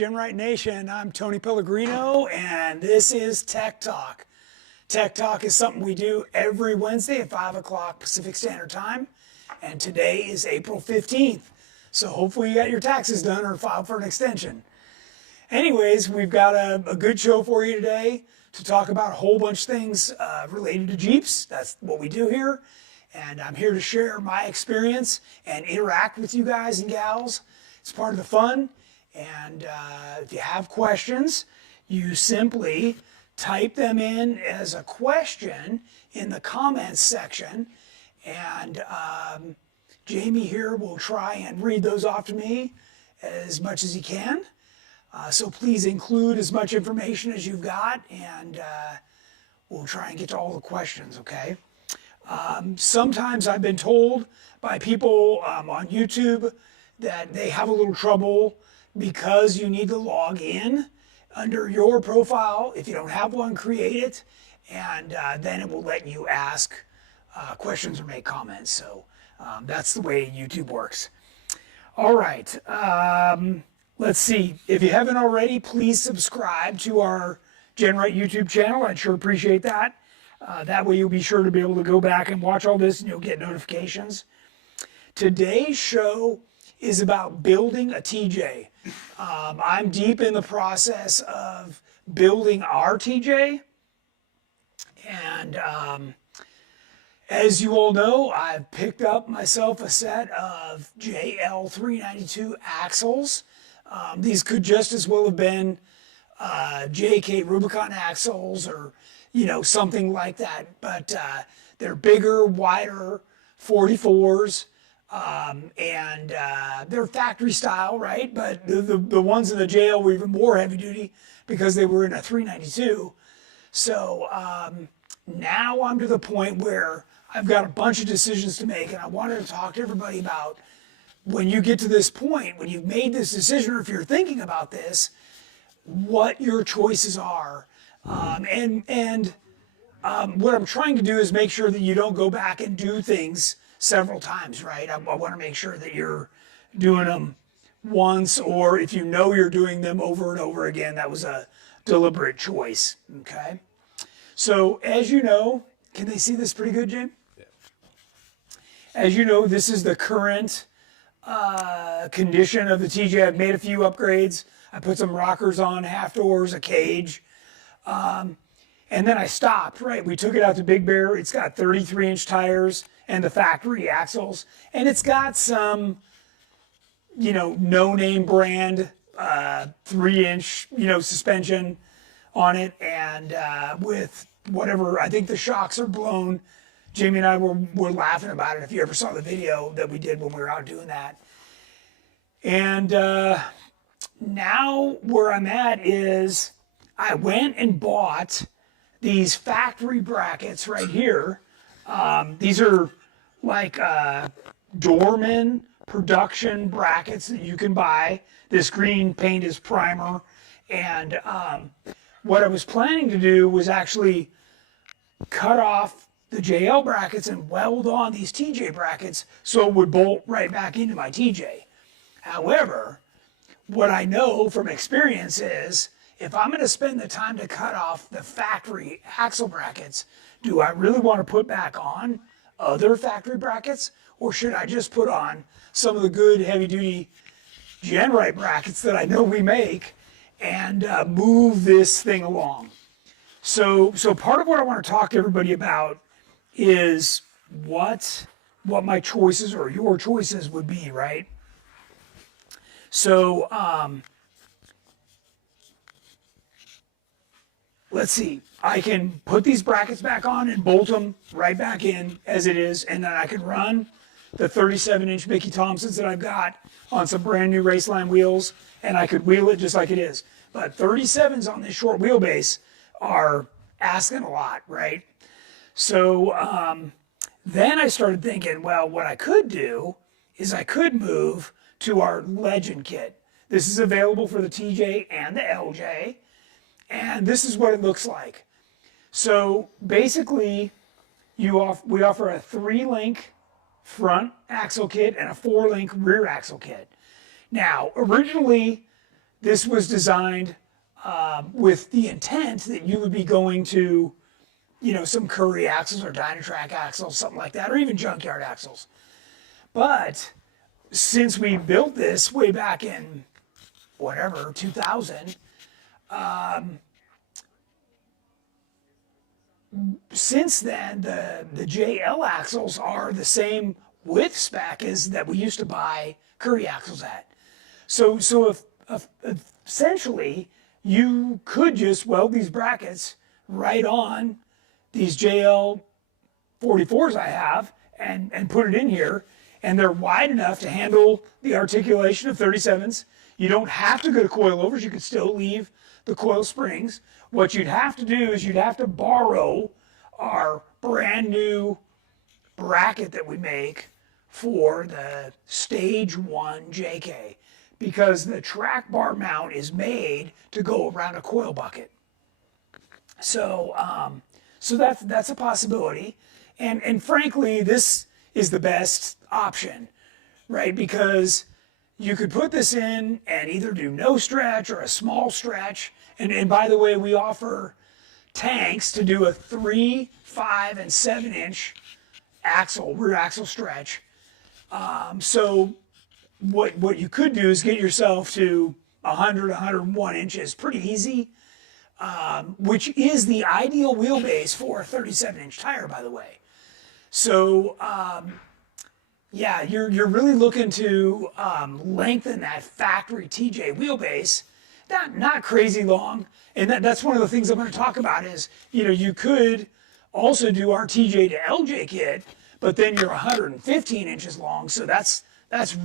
GenRight Nation. I'm Tony Pellegrino, and this is Tech Talk. Tech Talk is something we do every Wednesday at 5 o'clock Pacific Standard Time, and today is April 15th. So hopefully you got your taxes done or filed for an extension. Anyways, we've got a good show for you today to talk about a whole bunch of things related to Jeeps. That's what we do here. And I'm here to share my experience and interact with you guys and gals. It's part of the fun. And if you have questions, you simply type them in as a question in the comments section. And Jamie here will try and read those off to me as much as he can. So please include as much information as you've got, and we'll try and get to all the questions, okay? Sometimes I've been told by people on YouTube that they have a little trouble because you need to log in under your profile. If you don't have one, create it, and then it will let you ask questions or make comments. So that's the way YouTube works. All right, let's see. If you haven't already, please subscribe to our GenRight YouTube channel. I'd sure appreciate that. That way you'll be sure to be able to go back and watch all this and you'll get notifications. Today's show is about building a TJ. I'm deep in the process of building our TJ. And as you all know, I've picked up myself a set of JL392 axles. These could just as well have been JK Rubicon axles or, you know, something like that. But they're bigger, wider 44s. And they're factory style, right? But the ones in the JL were even more heavy duty because they were in a 392. So now I'm to the point where I've got a bunch of decisions to make, and I wanted to talk to everybody about when you get to this point, when you've made this decision, or if you're thinking about this, what your choices are. What I'm trying to do is make sure that you don't go back and do things several times, right? I want to make sure that you're doing them once, or if you know you're doing them over and over again, that was a deliberate choice, okay? So as you know, can they see this pretty good, Jim? Yeah. As you know, this is the current condition of the TJ. I've made a few upgrades. I put some rockers on, half doors, a cage. And then I stopped, right? We took it out to Big Bear. It's got 33-inch tires and the factory axles. And it's got some, you know, no-name brand 3-inch, you know, suspension on it. And with whatever, I think the shocks are blown. Jamie and I were laughing about it if you ever saw the video that we did when we were out doing that. And now where I'm at is I went and bought these factory brackets right here. These are like Dorman production brackets that you can buy. This green paint is primer. And what I was planning to do was actually cut off the JL brackets and weld on these TJ brackets so it would bolt right back into my TJ. However, what I know from experience is if I'm going to spend the time to cut off the factory axle brackets, do I really want to put back on other factory brackets, or should I just put on some of the good heavy-duty GenRight brackets that I know we make and move this thing along? So part of what I want to talk to everybody about is what my choices or your choices would be, right? So let's see. I can put these brackets back on and bolt them right back in as it is, and then I can run the 37-inch Mickey Thompsons that I've got on some brand new Raceline wheels, and I could wheel it just like it is. But 37s on this short wheelbase are asking a lot, right? So then I started thinking, well, what I could do is I could move to our Legend kit. This is available for the TJ and the LJ, and this is what it looks like. So basically, we offer a 3-link front axle kit and a 4-link rear axle kit. Now, originally, this was designed with the intent that you would be going to, some Curry axles or Dynatrack axles, something like that, or even junkyard axles. But since we built this way back in, 2000, since then, the JL axles are the same width spec as that we used to buy Curry axles at. So if essentially, you could just weld these brackets right on these JL 44s I have and put it in here, and they're wide enough to handle the articulation of 37s. You don't have to go to coilovers. You could still leave the coil springs. What you'd have to do is you'd have to borrow our brand new bracket that we make for the Stage 1 JK, because the track bar mount is made to go around a coil bucket. So that's a possibility. And frankly, this is the best option, right? Because you could put this in and either do no stretch or a small stretch. And by the way, we offer tanks to do a 3, 5, and 7-inch rear axle stretch. So what you could do is get yourself to 100, 101 inches pretty easy, which is the ideal wheelbase for a 37-inch tire, by the way. So yeah, you're really looking to lengthen that factory TJ wheelbase, not crazy long. And that's one of the things I'm going to talk about is, you could also do our TJ to LJ kit, but then you're 115 inches long, so that's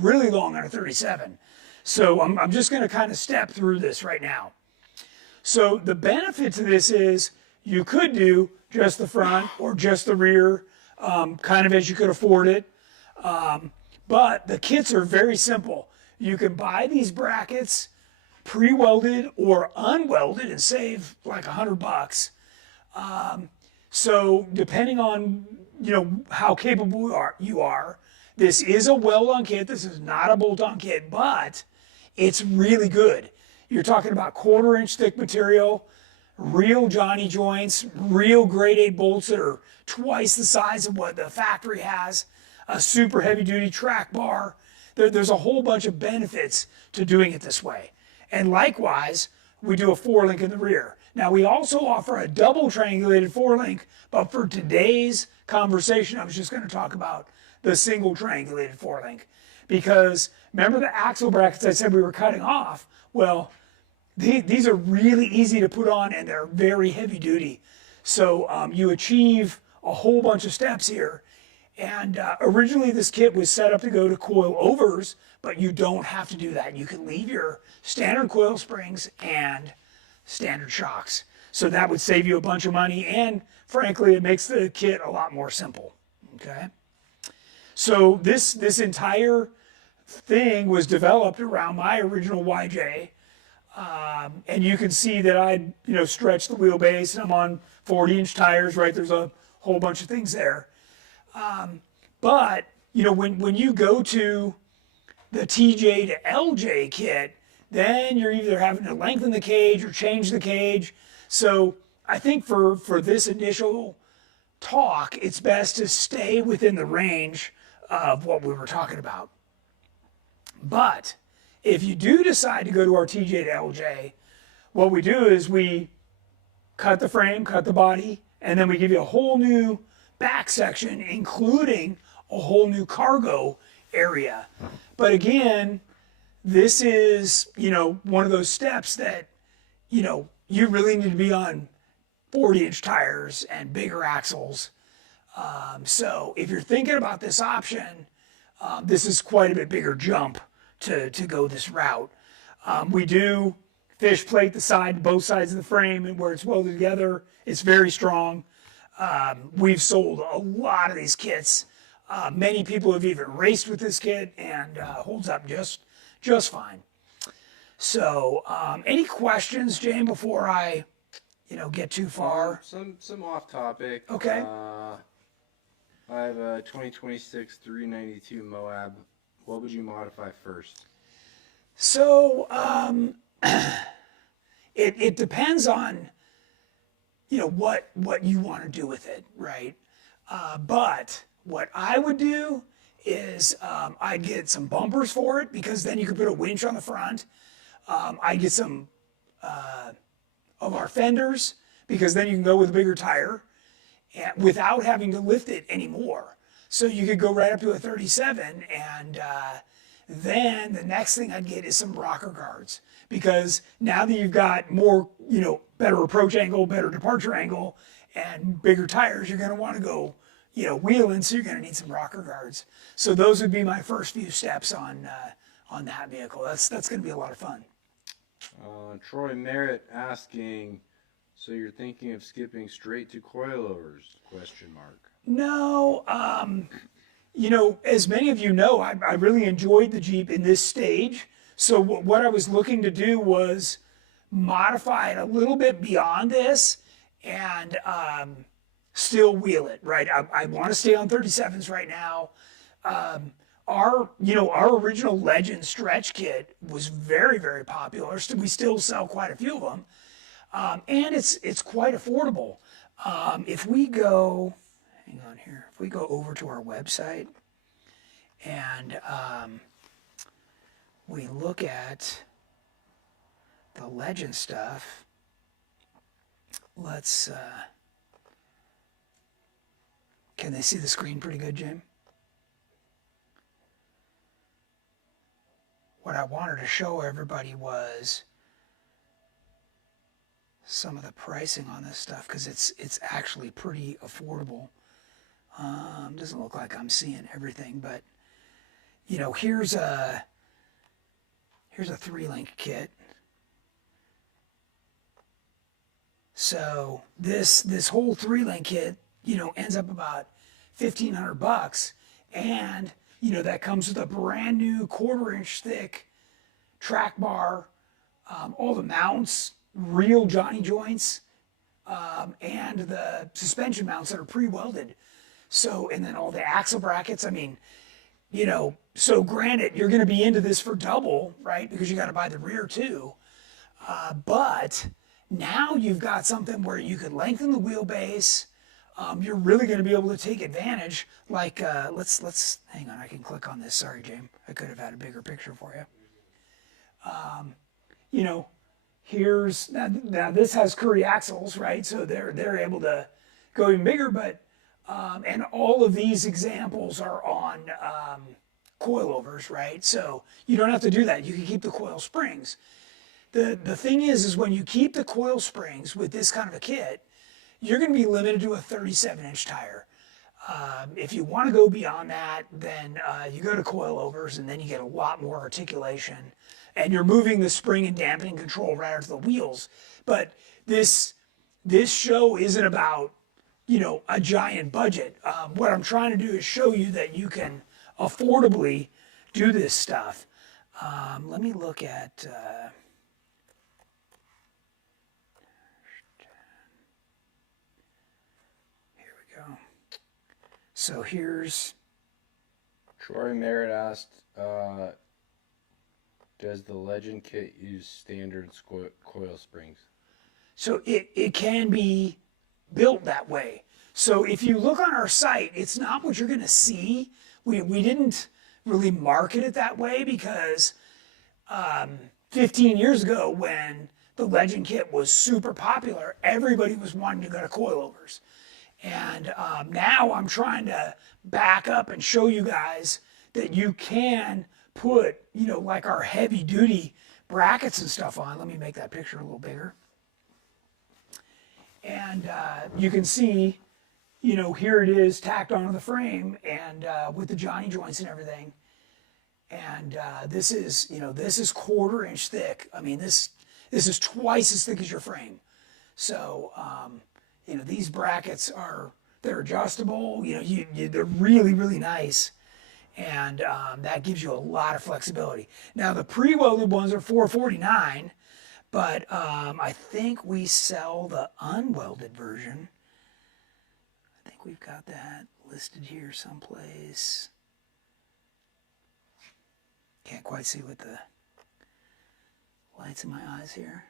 really long on a 37. So I'm just going to kind of step through this right now. So the benefit to this is you could do just the front or just the rear, kind of as you could afford it. But the kits are very simple. You can buy these brackets pre-welded or unwelded and save like $100. So depending on how capable you are, this is a weld-on kit. This is not a bolt-on kit, but it's really good. You're talking about 1/4-inch thick material, real Johnny joints, real grade 8 bolts that are twice the size of what the factory has, a super heavy-duty track bar. There's a whole bunch of benefits to doing it this way. And likewise, we do a 4-link in the rear. Now, we also offer a double triangulated 4-link, but for today's conversation, I was just going to talk about the single triangulated 4-link. Because remember the axle brackets I said we were cutting off? Well, these are really easy to put on, and they're very heavy duty. So you achieve a whole bunch of steps here. And originally this kit was set up to go to coilovers, but you don't have to do that. You can leave your standard coil springs and standard shocks. So that would save you a bunch of money, and frankly, it makes the kit a lot more simple, okay? So this entire thing was developed around my original YJ. And you can see that I, stretched the wheelbase, and I'm on 40-inch tires, right? There's a whole bunch of things there. But, when you go to the TJ to LJ kit, then you're either having to lengthen the cage or change the cage. So I think for this initial talk, it's best to stay within the range of what we were talking about. But if you do decide to go to our TJ to LJ, what we do is we cut the frame, cut the body, and then we give you a whole new back section, including a whole new cargo area. But again, this is, one of those steps that, you really need to be on 40-inch tires and bigger axles. So if you're thinking about this option, this is quite a bit bigger jump to go this route. We do fish plate both sides of the frame, and where it's welded together, it's very strong. We've sold a lot of these kits. Many people have even raced with this kit, and holds up just fine. So, any questions, Jane, before I, get too far? Some off topic. Okay. I have a 2026 392 Moab. What would you modify first? So, it depends on, what you want to do with it, right? But what I would do is I'd get some bumpers for it because then you could put a winch on the front. I'd get some of our fenders because then you can go with a bigger tire and without having to lift it anymore. So you could go right up to a 37, and then the next thing I'd get is some rocker guards because now that you've got more, better approach angle, better departure angle, and bigger tires, you're going to want to go, wheeling, so you're going to need some rocker guards. So those would be my first few steps on that vehicle. That's going to be a lot of fun. Troy Merritt asking, so you're thinking of skipping straight to coilovers? Question mark. No, as many of you know, I really enjoyed the Jeep in this stage. So what I was looking to do was modify it a little bit beyond this and still wheel it, right? I want to stay on 37s right now. Our original Legend stretch kit was very, very popular. So we still sell quite a few of them. And it's quite affordable. If we go, hang on here, if we go over to our website and we look at the Legend stuff, let's, can they see the screen pretty good, Jim? What I wanted to show everybody was some of the pricing on this stuff because it's actually pretty affordable. Doesn't look like I'm seeing everything, but here's a 3-link kit. So this whole 3-link kit, ends up about $1,500, and that comes with a brand new 1/4-inch thick track bar, all the mounts, real Johnny joints, and the suspension mounts that are pre-welded. So, and then all the axle brackets. I mean, so granted, you're going to be into this for double, right? Because you got to buy the rear too. But now you've got something where you could lengthen the wheelbase. You're really going to be able to take advantage. Like, let's hang on. I can click on this. Sorry, James. I could have had a bigger picture for you. Here's now this has Curry axles, right? So they're able to go even bigger. But and all of these examples are on coilovers, right? So you don't have to do that. You can keep the coil springs. The thing is when you keep the coil springs with this kind of a kit, you're going to be limited to a 37-inch tire. If you want to go beyond that, then you go to coilovers, and then you get a lot more articulation, and you're moving the spring and dampening control right onto the wheels. But this show isn't about a giant budget. What I'm trying to do is show you that you can affordably do this stuff. Let me look at. So here's. Troy Merritt asked, does the Legend kit use standard coil springs? So it can be built that way. So if you look on our site, it's not what you're going to see. We didn't really market it that way because 15 years ago when the Legend kit was super popular, everybody was wanting to go to coilovers. And now I'm trying to back up and show you guys that you can put, like our heavy duty brackets and stuff on. Let me make that picture a little bigger. And you can see, here it is tacked onto the frame and with the Johnny joints and everything. And this is 1/4-inch thick. I mean, this is twice as thick as your frame. So, these brackets they're adjustable. They're really, really nice. And that gives you a lot of flexibility. Now, the pre-welded ones are $449, but I think we sell the unwelded version. I think we've got that listed here someplace. Can't quite see what lights in my eyes here.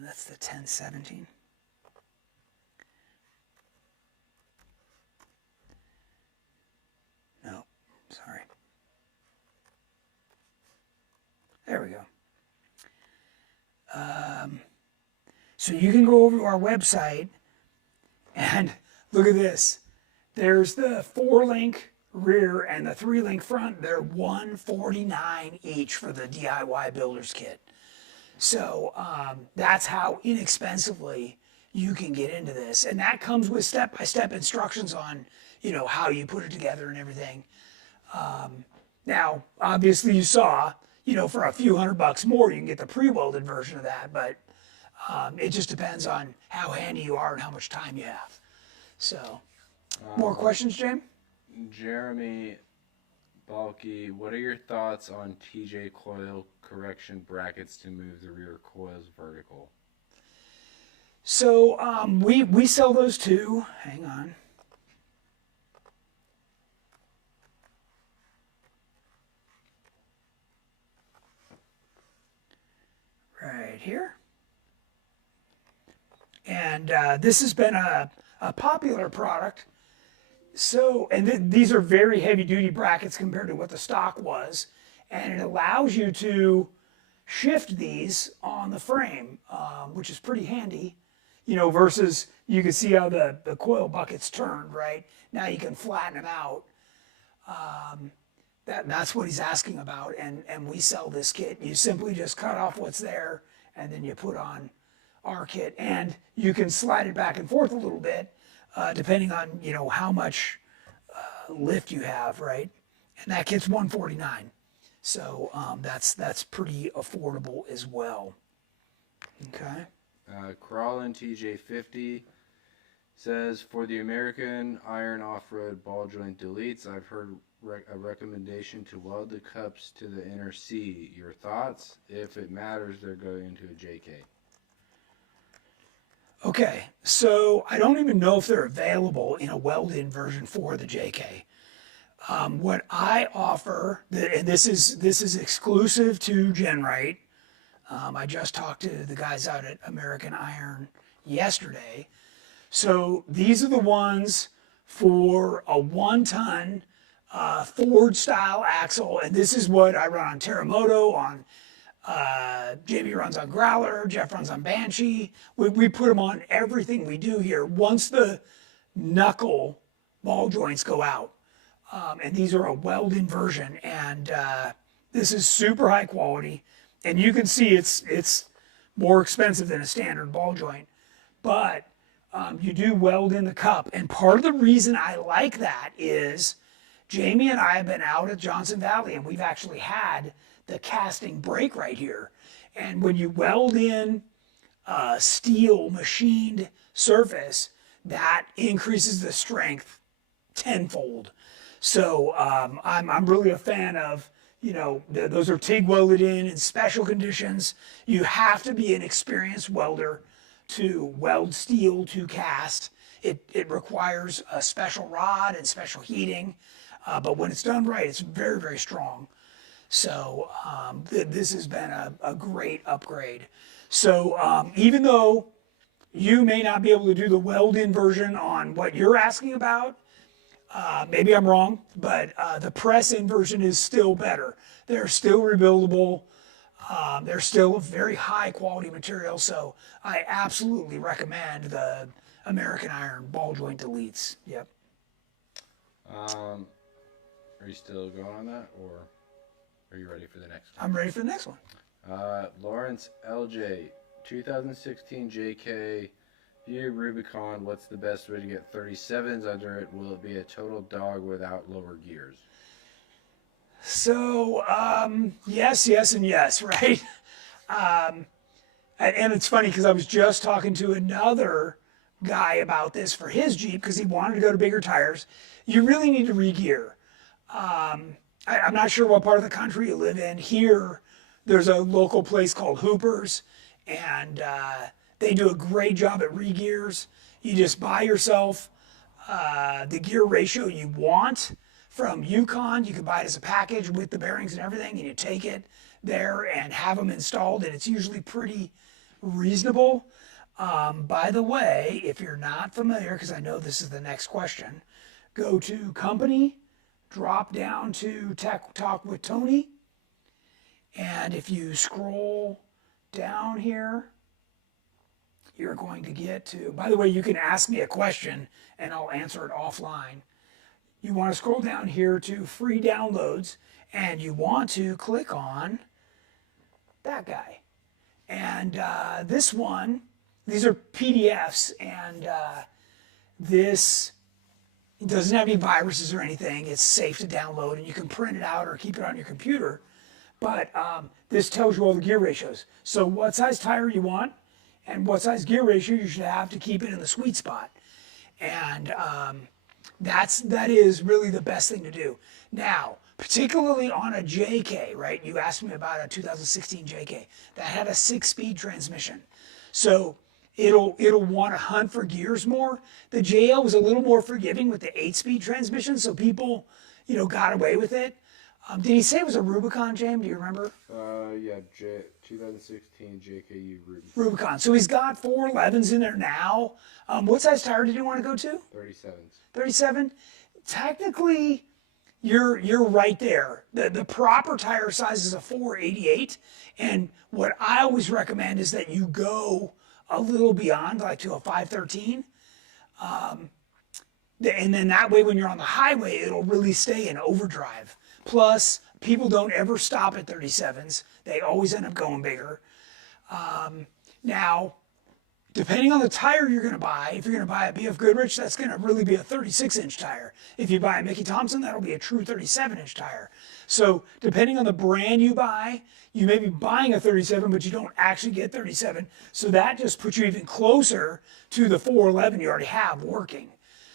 That's the 1017. No, sorry. There we go. So you can go over to our website and look at this. There's the 4-link rear and the 3-link front. They're $149 each for the DIY builder's kit. So that's how inexpensively you can get into this. And that comes with step-by-step instructions on, how you put it together and everything. Now, obviously you saw, for a few $100 more, you can get the pre-welded version of that, but it just depends on how handy you are and how much time you have. So, more questions, James? Jeremy Balky, what are your thoughts on TJ coil correction brackets to move the rear coils vertical? So we sell those too. Hang on. Right here. And this has been a popular product. So, and these are very heavy duty brackets compared to what the stock was. And it allows you to shift these on the frame, which is pretty handy, versus you can see how the coil bucket's turned, right? Now you can flatten them out. That's what he's asking about. And we sell this kit. You simply just cut off what's there and then you put on our kit. And you can slide it back and forth a little bit, depending on, how much lift you have, right? And that kit's $149. So that's pretty affordable as well. Okay. Crawlin TJ50 says, for the American Iron Off-Road ball joint deletes, I've heard a recommendation to weld the cups to the inner C. Your thoughts? If it matters, they're going into a JK. Okay, so I don't even know if they're available in a welded version for the JK. What I offer, and this is exclusive to GenRight. I just talked to the guys out at American Iron yesterday. So these are the ones for a 1-ton Ford style axle, and this is what I run on Terremoto, on JB runs on Growler, Jeff runs on Banshee. We put them on everything we do here once the knuckle ball joints go out. And these are a welded version, and this is super high quality. And you can see it's more expensive than a standard ball joint, but you do weld in the cup. And part of the reason I like that is Jamie and I have been out at Johnson Valley, and we've actually had the casting break right here. And when you weld in a steel machined surface, that increases the strength tenfold. So I'm really a fan of, those are TIG welded in special conditions. You have to be an experienced welder to weld steel to cast. It requires a special rod and special heating, but when it's done right, it's very, very strong. So this has been a great upgrade. So even though you may not be able to do the weld-in version on what you're asking about, maybe I'm wrong, but the press-in version is still better. They're still rebuildable. They're still a very high quality material. So I absolutely recommend the American Iron ball joint deletes. Yep. Are you still going on that, or are you ready for the next one? I'm ready for the next one. Lawrence LJ, 2016 JK View Rubicon. What's the best way to get 37s under it? Will it be a total dog without lower gears? So yes, yes, and yes, right? And it's funny because I was just talking to another guy about this for his Jeep because he wanted to go to bigger tires. You really need to re-gear. I'm not sure what part of the country you live in. Here, there's a local place called Hooper's, and they do a great job at re-gears. You just buy yourself the gear ratio you want from Yukon. You can buy it as a package with the bearings and everything, and you take it there and have them installed, and it's usually pretty reasonable. By the way, if you're not familiar, because I know this is the next question, go to Company, drop down to Tech Talk with Tony, and if you scroll down here, you're going to get to, by the way, you can ask me a question and I'll answer it offline. You want to scroll down here to free downloads, and you want to click on that guy. And this one, these are PDFs, and this doesn't have any viruses or anything. It's safe to download, and you can print it out or keep it on your computer. But this tells you all the gear ratios. So what size tire you want and what size gear ratio you should have to keep it in the sweet spot. And that is really the best thing to do. Now, particularly on a JK, right? You asked me about a 2016 JK that had a 6-speed transmission. So it'll want to hunt for gears more. The JL was a little more forgiving with the 8-speed transmission, so people, got away with it. Did he say it was a Rubicon, James? Do you remember? Yeah, 2016 JKU Rubicon. So he's got 411s in there now. What size tire did you want to go to? 37s. 37. Technically, you're right there. The proper tire size is a 488, and what I always recommend is that you go a little beyond, like to a 513. And then that way, when you're on the highway, it'll really stay in overdrive. Plus, people don't ever stop at 37s. They always end up going bigger. Now, depending on the tire you're going to buy, if you're going to buy a BF Goodrich, that's going to really be a 36-inch tire. If you buy a Mickey Thompson, that'll be a true 37-inch tire. So depending on the brand you buy, you may be buying a 37, but you don't actually get 37. So that just puts you even closer to the 411 you already have working.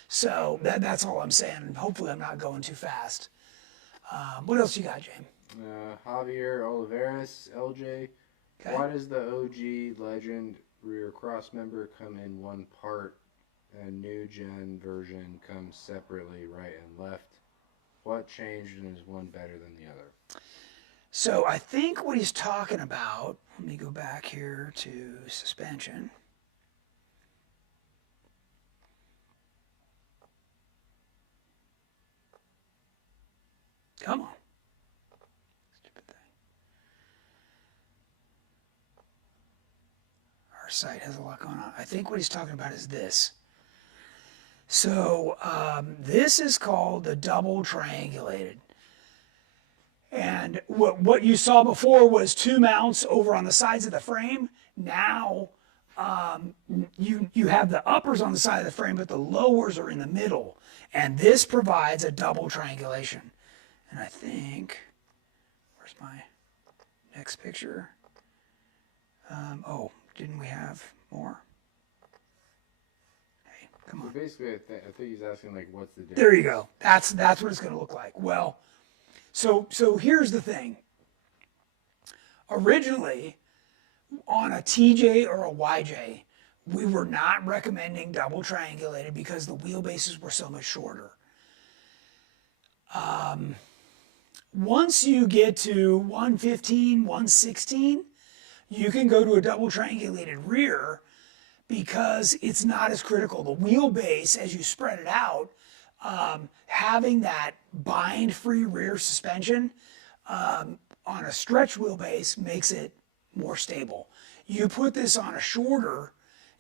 So that's all I'm saying. And hopefully I'm not going too fast. What else you got, James? Javier Oliveras, LJ. Okay. Why does the OG Legend rear cross member come in one part and new gen version comes separately right and left? What changed and is one better than the other? So I think what he's talking about, let me go back here to suspension. Come on. Stupid thing. Our site has a lot going on. I think what he's talking about is this. So this is called the double triangulated. And what you saw before was 2 mounts over on the sides of the frame. Now you have the uppers on the side of the frame, but the lowers are in the middle. And this provides a double triangulation. And I think, where's my next picture? Oh, didn't we have more? Hey, come on. So basically, I think he's asking, like, what's the difference? There you go. That's what it's going to look like. Well, so here's the thing. Originally, on a TJ or a YJ, we were not recommending double triangulated because the wheelbases were so much shorter. Once you get to 115, 116, you can go to a double triangulated rear because it's not as critical. The wheelbase, as you spread it out, having that bind-free rear suspension on a stretch wheelbase makes it more stable. You put this on a shorter,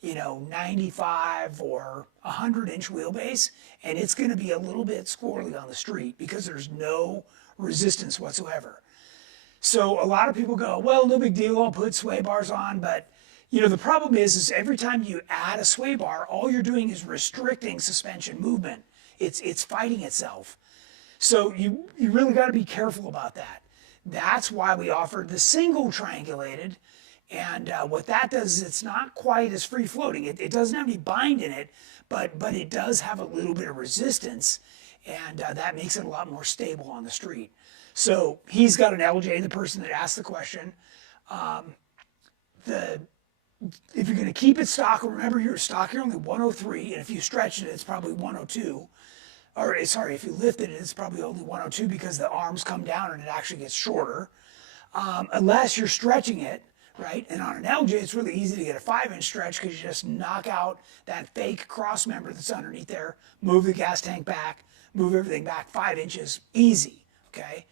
95 or 100-inch wheelbase, and it's going to be a little bit squirrely on the street because there's no resistance whatsoever. So a lot of people go, well, no big deal, I'll put sway bars on, but the problem is every time you add a sway bar, all you're doing is restricting suspension movement. It's fighting itself. So you really got to be careful about that. That's why we offered the single triangulated, and what that does is it's not quite as free floating. It doesn't have any bind in it, but it does have a little bit of resistance, and that makes it a lot more stable on the street. So he's got an LJ, the person that asked the question. If you're going to keep it stock, remember your stock, you're only 103, and if you stretch it, it's probably 102 or sorry, if you lift it, it's probably only 102 because the arms come down and it actually gets shorter. Unless you're stretching it, right? And on an LJ, it's really easy to get a 5-inch stretch because you just knock out that fake cross member that's underneath there, move the gas tank back, move everything back 5 inches, easy, okay?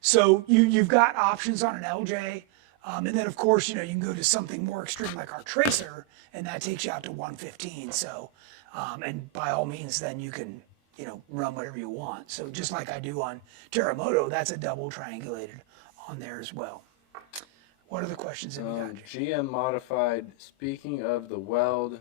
So you've got options on an LJ. And then of course, you can go to something more extreme like our tracer, and that takes you out to 115. So, and by all means, then you can, run whatever you want. So just like I do on Terramoto, that's a double triangulated on there as well. What other questions have you got? GM modified. Speaking of the weld,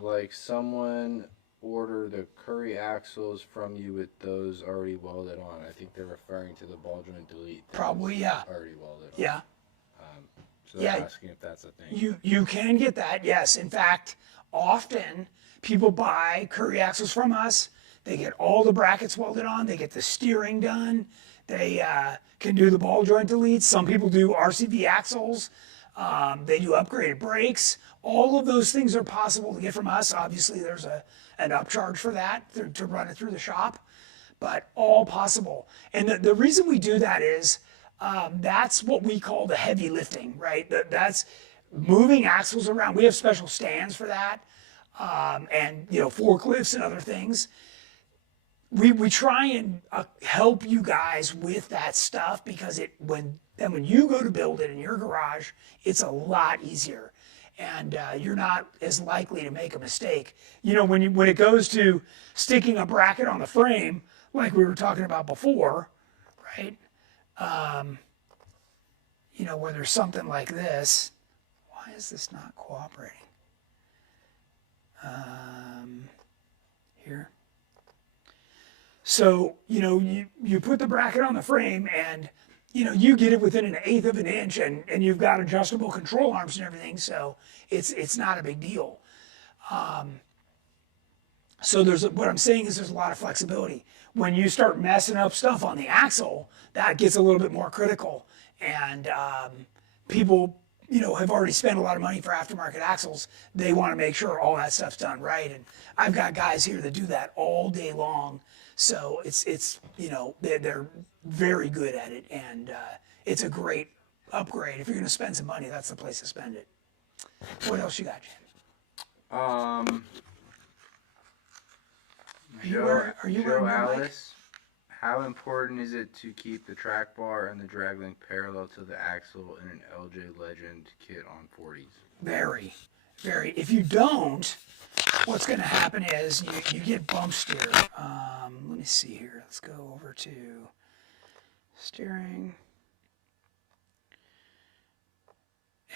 like someone order the Curry axles from you with those already welded on. I think they're referring to the ball joint delete. Probably, yeah. Already welded on. Yeah. So they're asking if that's a thing. You can get that, yes. In fact, often people buy Curry axles from us. They get all the brackets welded on. They get the steering done. They can do the ball joint deletes. Some people do RCV axles. They do upgraded brakes. All of those things are possible to get from us. Obviously, there's an upcharge for that to run it through the shop, but all possible. And the reason we do that is that's what we call the heavy lifting, right? That's moving axles around. We have special stands for that, and forklifts and other things. We try and help you guys with that stuff because when you go to build it in your garage, it's a lot easier, and you're not as likely to make a mistake. When it goes to sticking a bracket on the frame, like we were talking about before, right? Where there's something like this. Why is this not cooperating? Here. So, you put the bracket on the frame and, you get it within 1/8 of an inch and you've got adjustable control arms and everything. So it's not a big deal. So what I'm saying is there's a lot of flexibility. When you start messing up stuff on the axle, that gets a little bit more critical. And people, have already spent a lot of money for aftermarket axles. They want to make sure all that stuff's done right. And I've got guys here that do that all day long. So it's they're very good at it, and it's a great upgrade. If you're going to spend some money, that's the place to spend it. What else you got, Jim? Are you Joe wearing Alice, how important is it to keep the track bar and the drag link parallel to the axle in an LJ Legend kit on 40s? Very, very. If you don't, what's going to happen is you get bump steer. Let me see here. Let's go over to steering.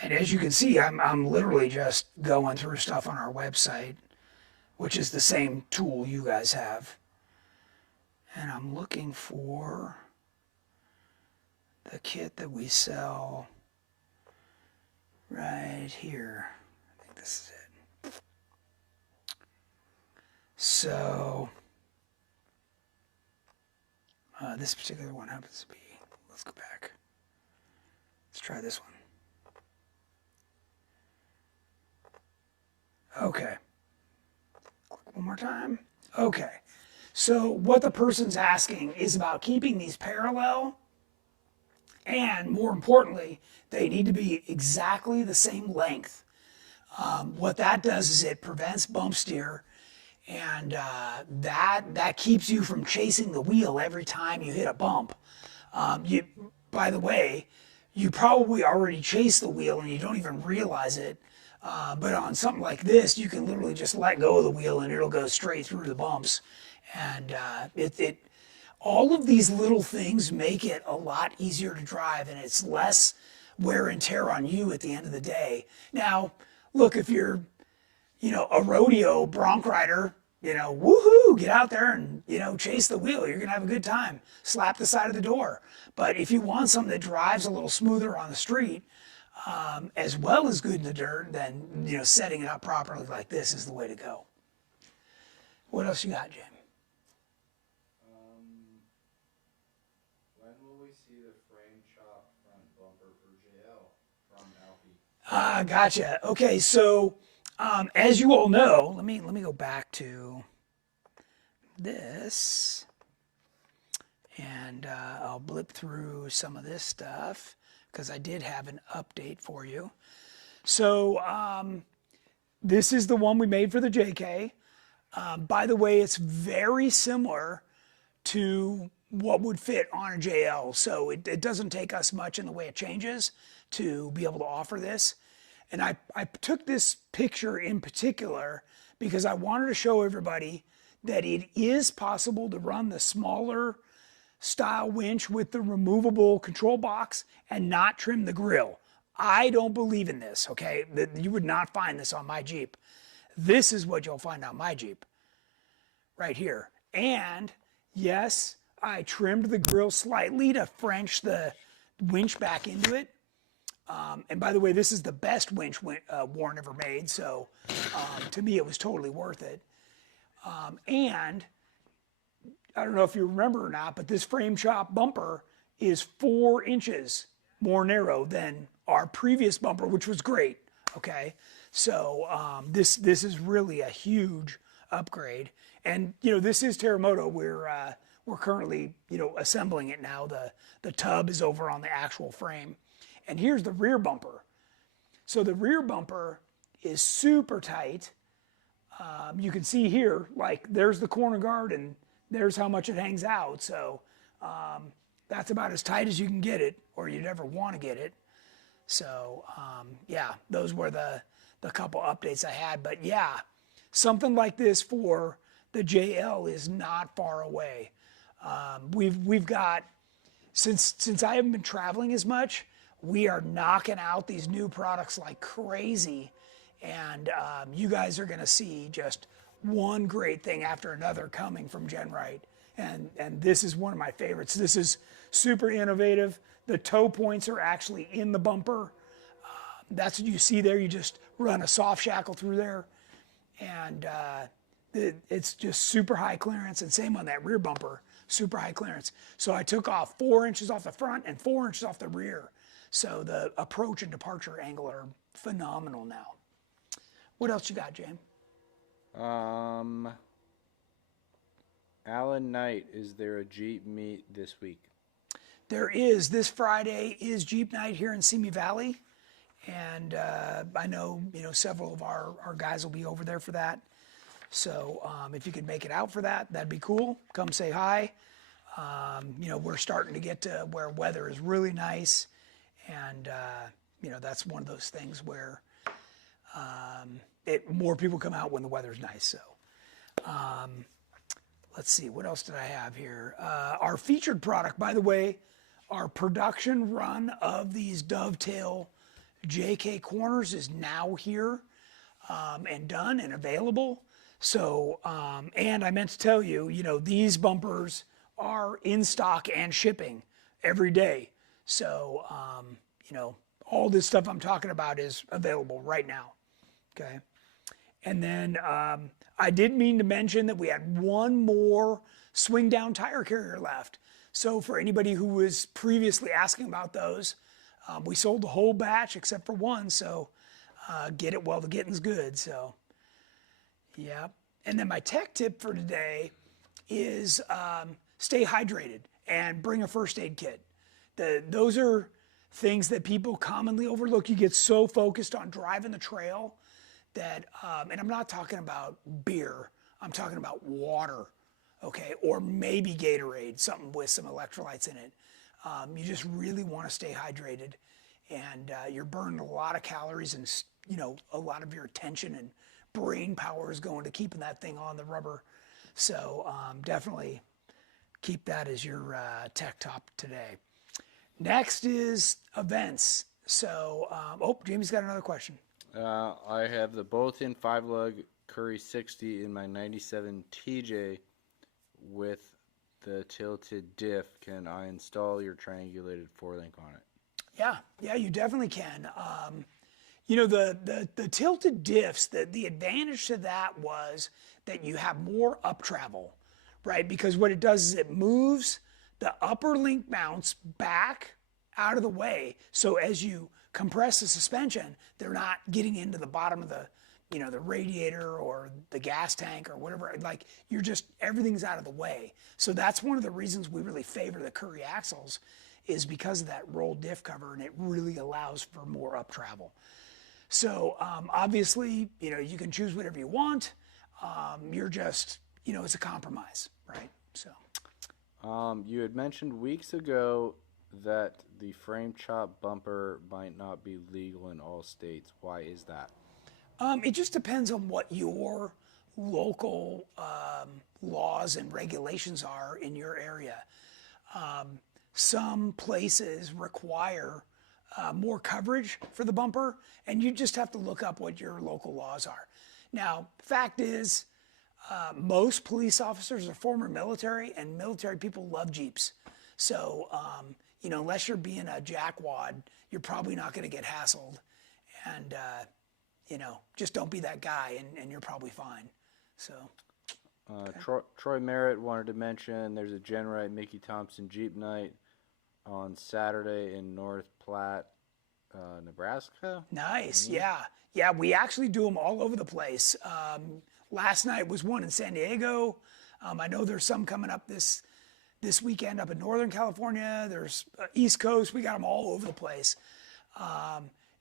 And as you can see, I'm literally just going through stuff on our website, which is the same tool you guys have. And I'm looking for the kit that we sell right here. I think this is it. So this particular one happens to be, let's go back. Let's try this one. Okay. Click one more time. Okay. So what the person's asking is about keeping these parallel, and more importantly, they need to be exactly the same length. What that does is it prevents bump steer, and that keeps you from chasing the wheel every time you hit a bump. By the way, you probably already chase the wheel and you don't even realize it. But on something like this, you can literally just let go of the wheel and it'll go straight through the bumps. And all of these little things make it a lot easier to drive, and it's less wear and tear on you at the end of the day. Now, look, if you're, a rodeo bronc rider, woohoo, get out there and, chase the wheel. You're going to have a good time. Slap the side of the door. But if you want something that drives a little smoother on the street, as well as good in the dirt, then, setting it up properly like this is the way to go. What else you got, Jim? When will we see the frame chop front bumper for JL from Alfie? Gotcha. Okay, so as you all know, let me go back to this, and I'll blip through some of this stuff because I did have an update for you. So this is the one we made for the JK. By the way, it's very similar to what would fit on a JL. So it doesn't take us much in the way it changes to be able to offer this. And I took this picture in particular because I wanted to show everybody that it is possible to run the smaller style winch with the removable control box and not trim the grill. I don't believe in this, okay? You would not find this on my Jeep. This is what you'll find on my Jeep, right here. And yes, I trimmed the grill slightly to French the winch back into it. And by the way, this is the best winch Warren ever made, so to me it was totally worth it. And I don't know if you remember or not, but this frame shop bumper is 4 inches more narrow than our previous bumper, which was great. Okay, so this is really a huge upgrade, and this is Terremoto. We're currently assembling it now. The tub is over on the actual frame, and here's the rear bumper. So the rear bumper is super tight. You can see here, like there's the corner guard, and there's how much it hangs out. So that's about as tight as you can get it, or you'd ever want to get it. So yeah, those were the couple updates I had. But yeah, something like this for the JL is not far away. We've got, since I haven't been traveling as much, we are knocking out these new products like crazy. And you guys are going to see just one great thing after another coming from GenRight. And this is one of my favorites. This is super innovative. The toe points are actually in the bumper. That's what you see there. You just run a soft shackle through there. And it's just super high clearance. And same on that rear bumper, super high clearance. So I took off 4 inches off the front and 4 inches off the rear. So the approach and departure angle are phenomenal now. What else you got, James? Alan Knight, is there a Jeep meet this week? There is. This Friday is Jeep Night here in Simi Valley. And I know, several of our guys will be over there for that. So if you could make it out for that, that'd be cool. Come say hi. We're starting to get to where weather is really nice. And, that's one of those things where more people come out when the weather's nice. So let's see, what else did I have here? Our featured product, by the way, our production run of these Dovetail JK corners is now here and done and available. So, and I meant to tell you, these bumpers are in stock and shipping every day. So, all this stuff I'm talking about is available right now. Okay. And then I did mean to mention that we had one more swing down tire carrier left. So for anybody who was previously asking about those, we sold the whole batch except for one. So get it while the getting's good. So yeah. And then my tech tip for today is stay hydrated and bring a first aid kit. Those are things that people commonly overlook. You get so focused on driving the trail that, and I'm not talking about beer, I'm talking about water, okay, or maybe Gatorade, something with some electrolytes in it. You just really want to stay hydrated, and you're burning a lot of calories, and a lot of your attention and brain power is going to keeping that thing on the rubber. So definitely keep that as your tech top today. Next is events. So, Jamie's got another question. I have the bolt-in 5-lug Curry 60 in my 97 TJ with the tilted diff. Can I install your triangulated 4-link on it? Yeah, you definitely can. The tilted diffs, the advantage to that was that you have more up travel, right? Because what it does is it moves the upper link mounts back out of the way. So as you compress the suspension, they're not getting into the bottom of the the radiator or the gas tank or whatever. Like everything's out of the way. So that's one of the reasons we really favor the Curry axles, is because of that rolled diff cover, and it really allows for more up travel. So obviously, you can choose whatever you want. You're just, it's a compromise, right? So. You had mentioned weeks ago that the frame chop bumper might not be legal in all states. Why is that? It just depends on what your local laws and regulations are in your area. Some places require more coverage for the bumper, and you just have to look up what your local laws are. Now, fact is, most police officers are former military, and military people love Jeeps. So, unless you're being a jackwad, you're probably not going to get hassled. And, just don't be that guy, and you're probably fine. So. Okay. Troy Merritt wanted to mention there's a GenRight Mickey Thompson Jeep night on Saturday in North Platte, Nebraska. Nice, yeah. Yeah, we actually do them all over the place. Last night was one in San Diego. I know there's some coming up this weekend up in Northern California. There's East Coast. We got them all over the place.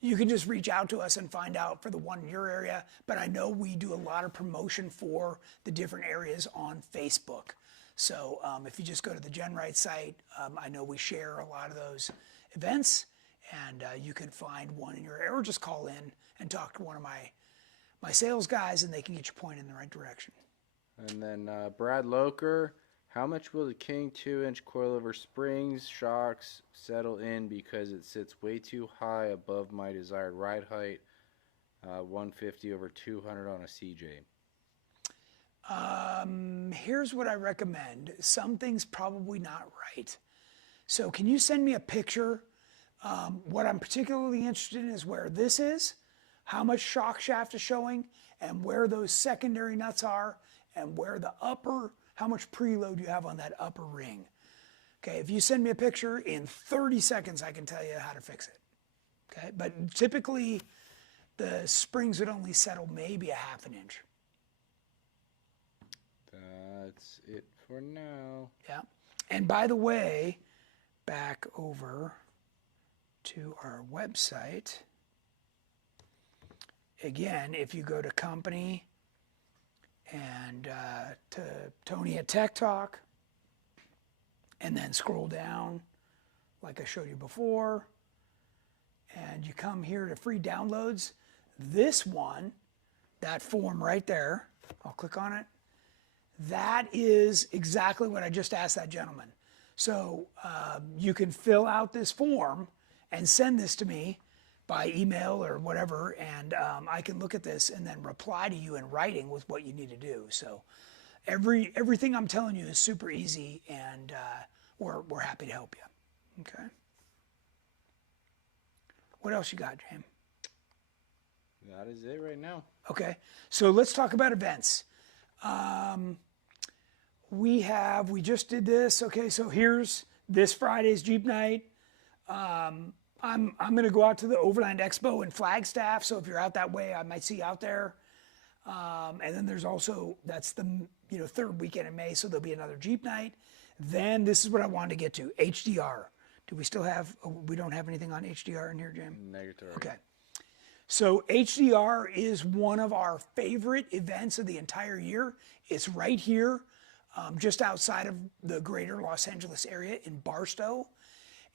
You can just reach out to us and find out for the one in your area. But I know we do a lot of promotion for the different areas on Facebook. So if you just go to the GenRight site, I know we share a lot of those events, and you can find one in your area, or just call in and talk to one of my sales guys, and they can get you pointed in the right direction. And then Brad Loker, how much will the King 2-inch coilover springs shocks settle in because it sits way too high above my desired ride height, 150 over 200 on a CJ? Here's what I recommend. Something's probably not right. So can you send me a picture? What I'm particularly interested in is where this is, how much shock shaft is showing, and where those secondary nuts are, and where the upper, how much preload you have on that upper ring. Okay, if you send me a picture, in 30 seconds I can tell you how to fix it. Okay, but typically the springs would only settle maybe a half an inch. That's it for now. Yeah, and by the way, back over to our website. Again, if you go to company and to Tony at Tech Talk, and then scroll down like I showed you before, and you come here to free downloads, this one, that form right there, I'll click on it, that is exactly what I just asked that gentleman. So you can fill out this form and send this to me by email or whatever, and I can look at this and then reply to you in writing with what you need to do. So everything I'm telling you is super easy, and we're happy to help you. Okay. What else you got, James? That is it right now. Okay. So let's talk about events. We just did this. Okay. So here's this Friday's Jeep night. I'm going to go out to the Overland Expo in Flagstaff. So if you're out that way, I might see you out there. And then there's also, that's the third weekend in May. So there'll be another Jeep night. Then this is what I wanted to get to, HDR. Do we still have, we don't have anything on HDR in here, Jim? Negative. Okay. So HDR is one of our favorite events of the entire year. It's right here, just outside of the greater Los Angeles area in Barstow.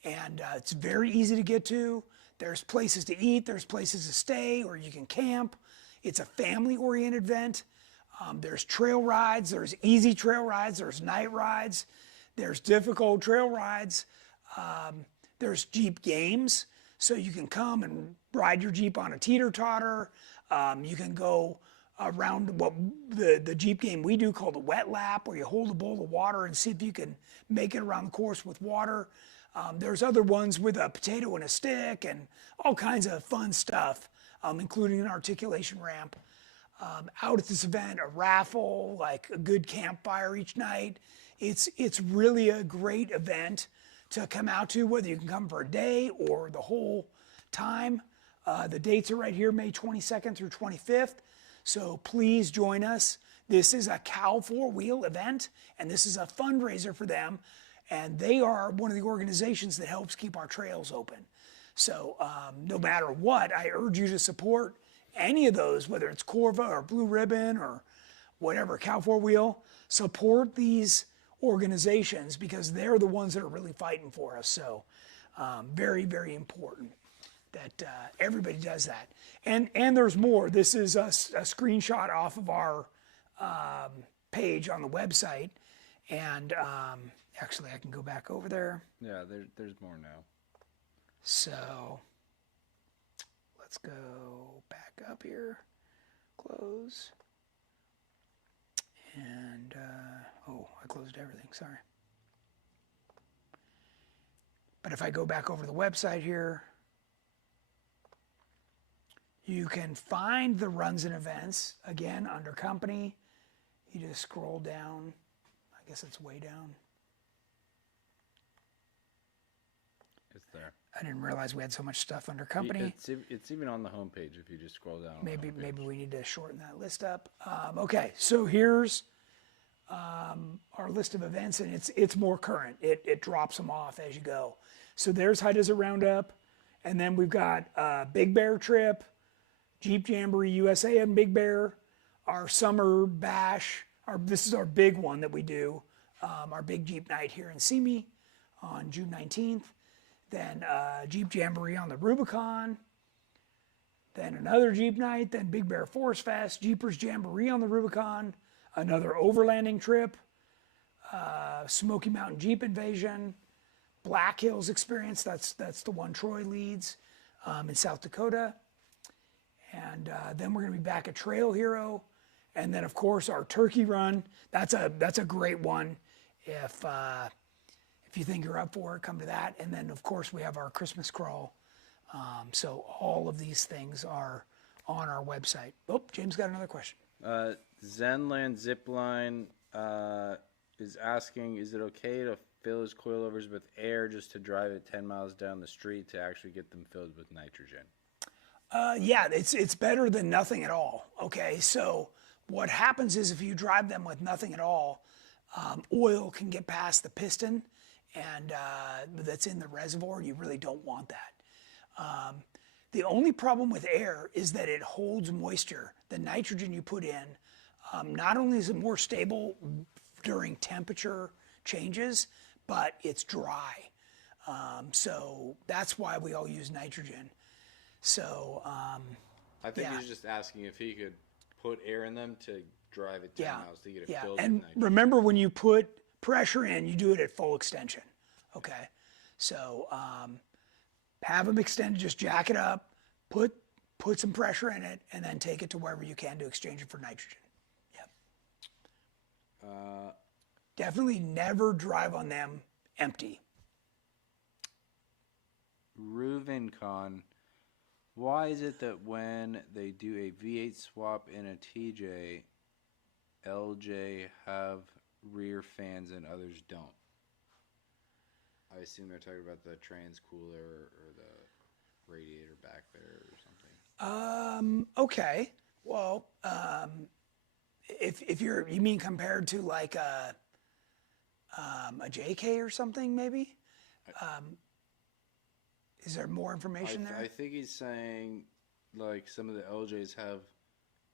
And it's very easy to get to. There's places to eat, there's places to stay, or you can camp. It's a family-oriented event. There's trail rides, there's easy trail rides, there's night rides, there's difficult trail rides. There's Jeep games, so you can come and ride your Jeep on a teeter-totter. You can go around what the Jeep game we do called the wet lap, where you hold a bowl of water and see if you can make it around the course with water. There's other ones with a potato and a stick and all kinds of fun stuff, including an articulation ramp. Out at this event, a raffle, like a good campfire each night. It's really a great event to come out to, whether you can come for a day or the whole time. The dates are right here, May 22nd through 25th. So please join us. This is a cow four-wheel event, and this is a fundraiser for them. And they are one of the organizations that helps keep our trails open. So no matter what, I urge you to support any of those, whether it's Corva or Blue Ribbon or whatever, cow four-wheel. Support these organizations because they're the ones that are really fighting for us. So very, very important that everybody does that. And there's more. This is a screenshot off of our page on the website. And actually, I can go back over there. Yeah, there's more now. So let's go back up here, close. And, oh, I closed everything, sorry. But if I go back over to the website here, you can find the runs and events, again, under company. You just scroll down. I guess it's way down. It's there. I didn't realize we had so much stuff under company. It's even on the homepage if you just scroll down. Maybe we need to shorten that list up. Okay, so here's our list of events, and it's more current. It drops them off as you go. So there's High Desert Roundup, and then we've got Big Bear Trip, Jeep Jamboree USA and Big Bear, our Summer Bash. This is our big one that we do, our big Jeep night here in Simi on June 19th. Then Jeep Jamboree on the Rubicon. Then another Jeep night. Then Big Bear Forest Fest. Jeepers Jamboree on the Rubicon. Another overlanding trip. Smoky Mountain Jeep Invasion. Black Hills Experience. That's the one Troy leads in South Dakota. And then we're going to be back at Trail Hero. And then, of course, our turkey run. That's a great one. If you think you're up for it, come to that. And then, of course, we have our Christmas crawl. So all of these things are on our website. Oh, James got another question. Zenland Zipline is asking, is it okay to fill his coilovers with air just to drive it 10 miles down the street to actually get them filled with nitrogen? Yeah, it's better than nothing at all. Okay, so what happens is if you drive them with nothing at all, oil can get past the piston and that's in the reservoir. You really don't want that. The only problem with air is that it holds moisture. The nitrogen you put in, not only is it more stable during temperature changes, but it's dry. So that's why we all use nitrogen. So I think he's just asking if he could put air in them to drive it 10 miles to get it filled and with nitrogen. remember, when you put pressure in, you do it at full extension. Okay, so have them extended, just jack it up, put some pressure in it, and then take it to wherever you can to exchange it for nitrogen. Yep. Definitely never drive on them empty. Reuvencon, why is it that when they do a V8 swap in a TJ, LJ have rear fans and others don't? I assume they're talking about the trans cooler or the radiator back there or something. Okay. Well, if you mean compared to like a JK or something, maybe? Is there more information there? I think he's saying like some of the LJs have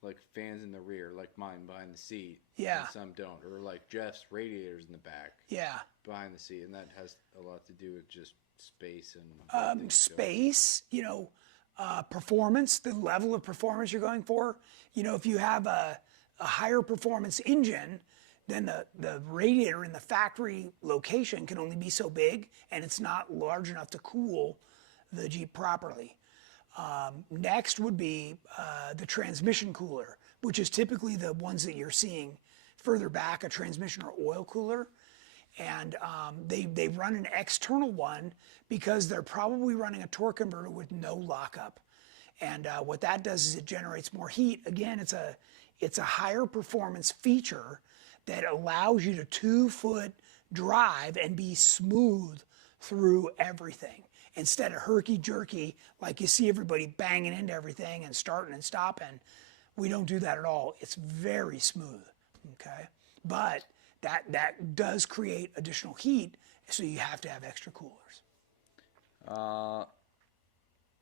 like fans in the rear, like mine behind the seat. Yeah. And some don't. Or like Jeff's radiators in the back. Yeah. Behind the seat. And that has a lot to do with just space and space, performance, the level of performance you're going for. If you have a higher performance engine, then the radiator in the factory location can only be so big, and it's not large enough to cool the Jeep properly. Next would be the transmission cooler, which is typically the ones that you're seeing further back, a transmission or oil cooler. And they run an external one because they're probably running a torque converter with no lockup. And what that does is it generates more heat. Again, it's a higher performance feature that allows you to 2-foot drive and be smooth through everything, instead of herky-jerky like you see everybody banging into everything and starting and stopping We don't do that at all. It's very smooth, okay? But that does create additional heat, so you have to have extra coolers.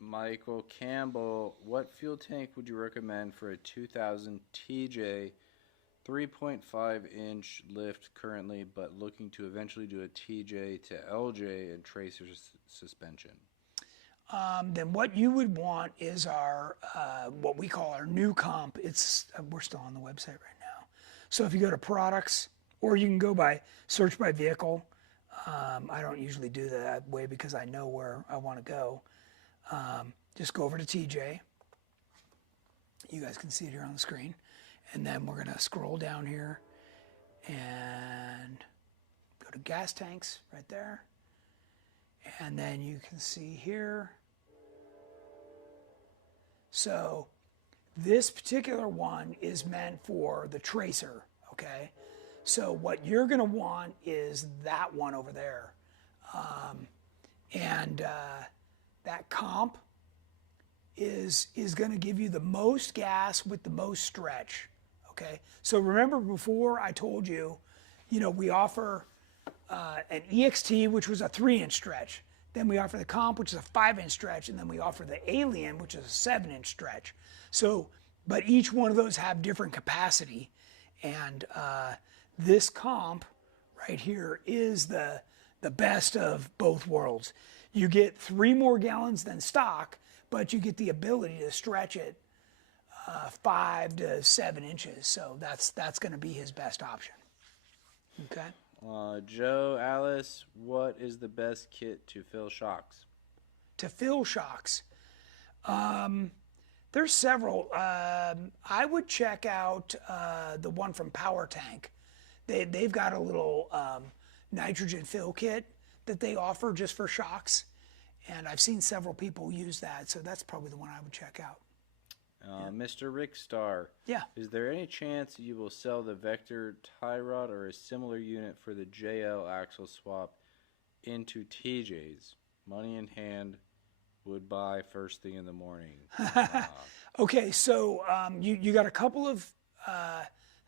Michael Campbell, what fuel tank would you recommend for a 2000 TJ 3.5-inch lift currently, but looking to eventually do a TJ to LJ and tracer suspension? Then what you would want is our what we call our new comp. It's we're still on the website right now. So if you go to products, or you can go by search by vehicle. I don't usually do that way because I know where I want to go. Just go over to TJ. You guys can see it here on the screen. And then we're going to scroll down here and go to gas tanks right there. And then you can see here. So this particular one is meant for the tracer, okay? So what you're going to want is that one over there. That comp is going to give you the most gas with the most stretch, okay? So remember before I told you, we offer an EXT, which was a 3-inch stretch. Then we offer the comp, which is a 5-inch stretch, and then we offer the Alien, which is a 7-inch stretch. So, but each one of those have different capacity, and this comp right here is the best of both worlds. You get 3 more gallons than stock, but you get the ability to stretch it 5 to 7 inches. So that's going to be his best option. Okay. Joe, Alice, what is the best kit to fill shocks? To fill shocks, there's several. I would check out the one from Power Tank. They've got a little nitrogen fill kit that they offer just for shocks, and I've seen several people use that, so that's probably the one I would check out. Mr. Rickstar, yeah. Is there any chance you will sell the Vector tie rod or a similar unit for the JL axle swap into TJs? Money in hand, would buy first thing in the morning. Okay, so you got a couple of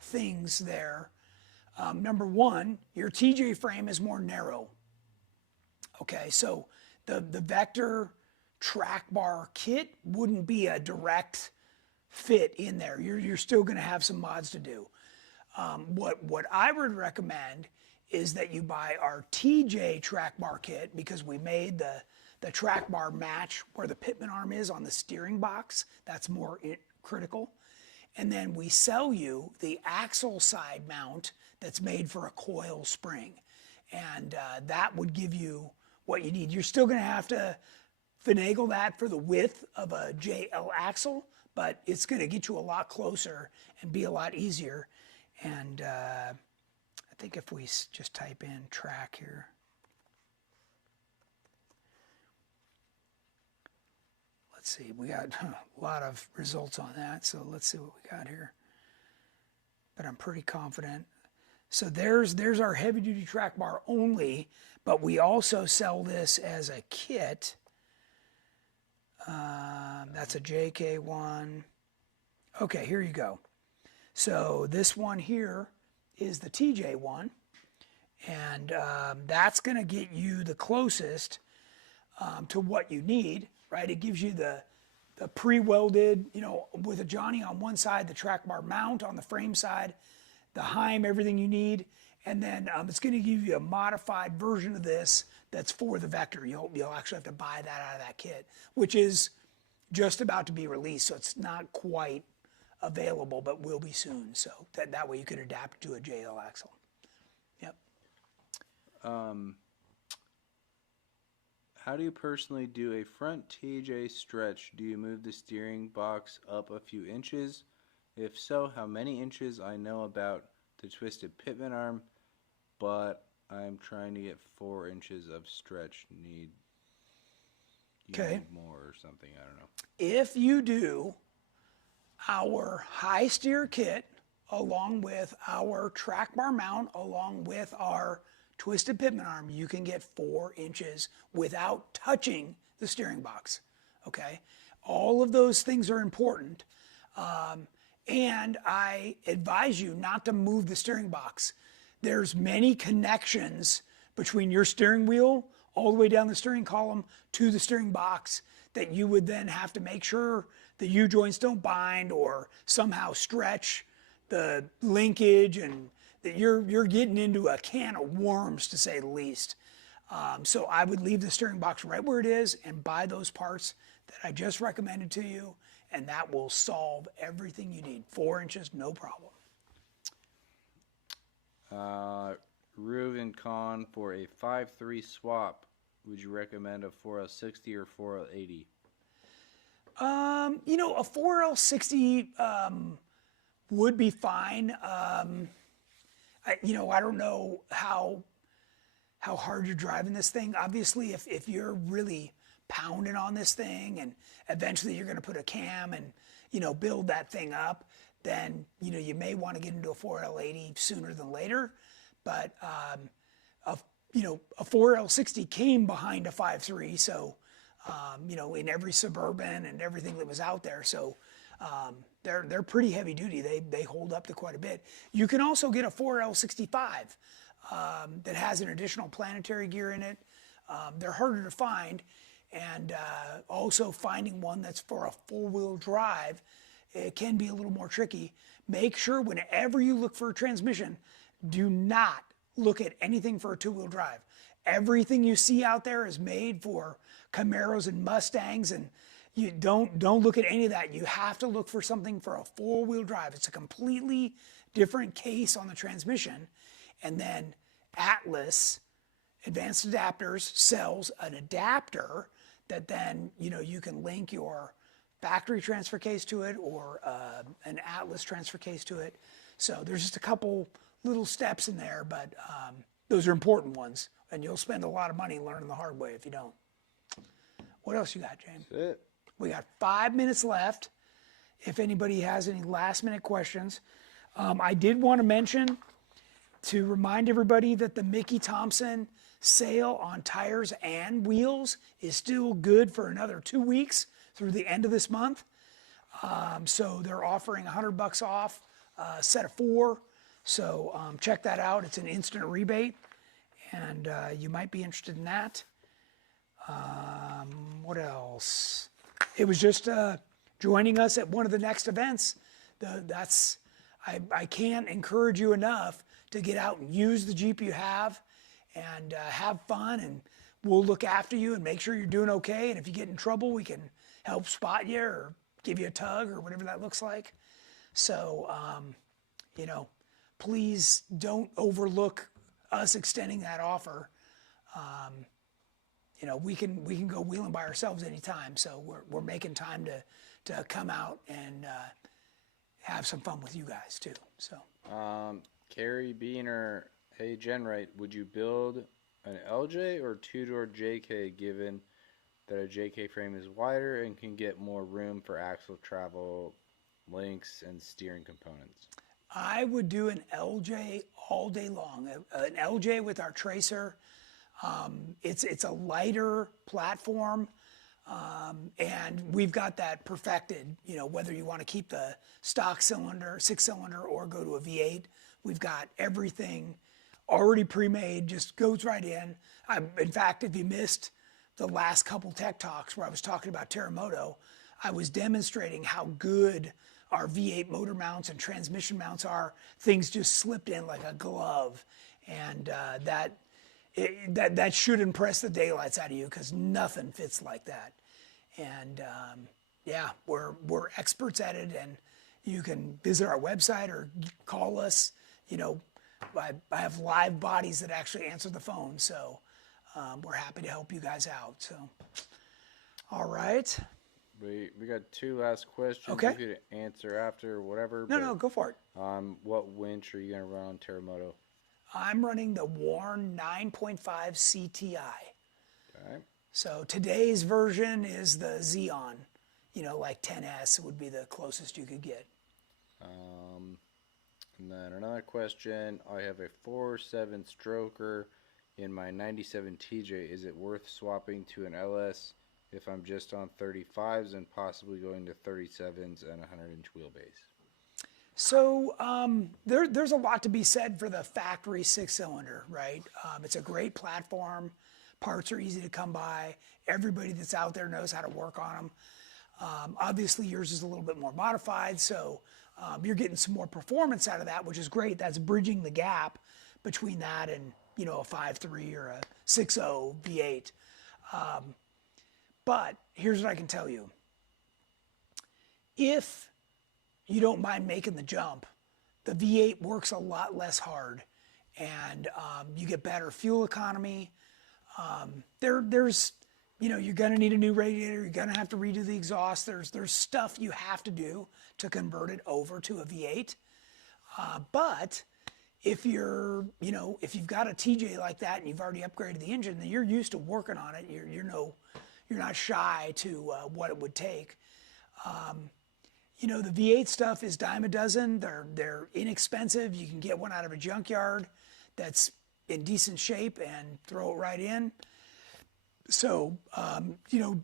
things there. Number one, your TJ frame is more narrow. Okay, so the Vector track bar kit wouldn't be a direct fit in there. You're still going to have some mods to do. What I would recommend is that you buy our TJ track bar kit, because we made the track bar match where the pitman arm is on the steering box. That's more critical. And then we sell you the axle side mount that's made for a coil spring. And that would give you what you need. You're still going to have to finagle that for the width of a JL axle, but it's going to get you a lot closer and be a lot easier. And I think if we just type in track here, let's see, we got a lot of results on that, so let's see what we got here. But I'm pretty confident. So there's our heavy duty track bar only, but we also sell this as a kit. That's a JK1. Okay, here you go. So this one here is the TJ one, and that's going to get you the closest to what you need, right? It gives you the pre-welded, with a Johnny on one side, the track bar mount on the frame side, the Heim, everything you need, and then it's going to give you a modified version of this that's for the Vector. You'll actually have to buy that out of that kit, which is just about to be released, so it's not quite available, but will be soon. So that way you could adapt to a JL axle. Yep. How do you personally do a front TJ stretch? Do you move the steering box up a few inches? If so, how many inches? I know about the twisted pitman arm, but I'm trying to get 4 inches of stretch. Need more or something, I don't know. If you do our high steer kit along with our track bar mount along with our twisted pitman arm, you can get 4 inches without touching the steering box. Okay, all of those things are important, And I advise you not to move the steering box. There's many connections between your steering wheel all the way down the steering column to the steering box that you would then have to make sure the U-joints don't bind or somehow stretch the linkage, and that you're getting into a can of worms, to say the least. So I would leave the steering box right where it is and buy those parts that I just recommended to you, and that will solve everything you need. 4 inches, no problem. Ruven Khan, for a 5.3 swap, would you recommend a 4L60 or 4L80? You know, a 4L60 would be fine. You know, I don't know how hard you're driving this thing. Obviously, if you're really pounding on this thing and eventually you're going to put a cam and, you know, build that thing up, then, you know, you may want to get into a 4L80 sooner than later. But, you know, a 4L60 came behind a 5.3, so, you know, in every Suburban and everything that was out there. So they're pretty heavy duty. They hold up to quite a bit. You can also get a 4L65 that has an additional planetary gear in it. They're harder to find, and also finding one that's for a four-wheel drive, it can be a little more tricky. Make sure whenever you look for a transmission, do not look at anything for a two-wheel drive. Everything you see out there is made for Camaros and Mustangs, and you don't look at any of that. You have to look for something for a four-wheel drive. It's a completely different case on the transmission. And then Atlas Advanced Adapters sells an adapter that then, you know, you can link your factory transfer case to it, or an Atlas transfer case to it. So there's just a couple little steps in there, but those are important ones, and you'll spend a lot of money learning the hard way if you don't. What else you got, James? That's it. We got 5 minutes left. If anybody has any last minute questions, I did want to mention, to remind everybody, that the Mickey Thompson sale on tires and wheels is still good for another 2 weeks through the end of this month. So they're offering $100 off a set of 4. So check that out. It's an instant rebate, and you might be interested in that. What else? It was just joining us at one of the next events. I can't encourage you enough to get out and use the Jeep you have, and have fun, and we'll look after you and make sure you're doing okay. And if you get in trouble, we can help spot you or give you a tug or whatever that looks like. So, you know, please don't overlook us extending that offer. You know, we can go wheeling by ourselves anytime. So we're making time to come out and have some fun with you guys too. So. Carrie Beaner, hey GenRight, would you build an LJ or two-door JK, given that a JK frame is wider and can get more room for axle travel, links, and steering components? I would do an LJ all day long. An LJ with our tracer. It's a lighter platform, and we've got that perfected. You know, whether you want to keep the stock cylinder, 6-cylinder, or go to a V8, we've got everything already pre-made. Just goes right in. In fact, if you missed the last couple tech talks where I was talking about Terremoto, I was demonstrating how good our V8 motor mounts and transmission mounts are. Things just slipped in like a glove, and that should impress the daylights out of you, because nothing fits like that. And yeah, we're experts at it, and you can visit our website or call us. You know, I have live bodies that actually answer the phone, so we're happy to help you guys out. So, all right. We got 2 last questions. Okay. You could answer after or whatever. No, go for it. What winch are you going to run on Terremoto? I'm running the Warn 9.5 CTI. Okay. So today's version is the Xeon. You know, like 10S would be the closest you could get. And then another question. I have a 4.7 stroker in my 97 TJ. Is it worth swapping to an LS if I'm just on 35s and possibly going to 37s and 100-inch wheelbase? So there's a lot to be said for the factory six-cylinder, right? It's a great platform. Parts are easy to come by. Everybody that's out there knows how to work on them. Obviously, yours is a little bit more modified, so you're getting some more performance out of that, which is great. That's bridging the gap between that and a 5.3 or a 6.0 V8. But here's what I can tell you. If you don't mind making the jump, the V8 works a lot less hard, and you get better fuel economy. There's you're going to need a new radiator. You're going to have to redo the exhaust. There's stuff you have to do to convert it over to a V8. But if you're, if you've got a TJ like that and you've already upgraded the engine, then you're used to working on it. You're not shy to what it would take. The V8 stuff is dime a dozen. They're inexpensive. You can get one out of a junkyard that's in decent shape and throw it right in. So,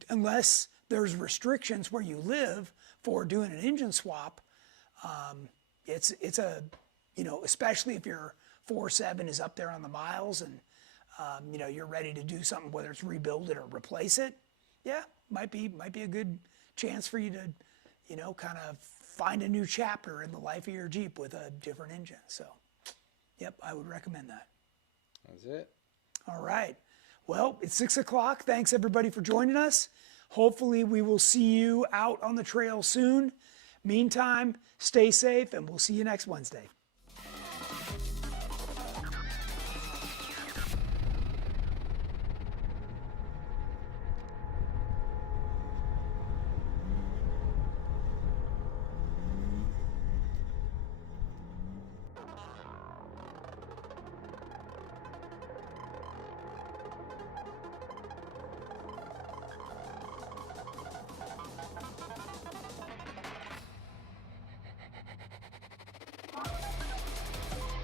unless there's restrictions where you live for doing an engine swap, it's especially if your 4.7 is up there on the miles and, you're ready to do something, whether it's rebuild it or replace it. Yeah, might be a good chance for you to, kind of find a new chapter in the life of your Jeep with a different engine. So, yep, I would recommend that. That's it. All right. Well, it's 6 o'clock. Thanks everybody for joining us. Hopefully we will see you out on the trail soon. Meantime, stay safe and we'll see you next Wednesday.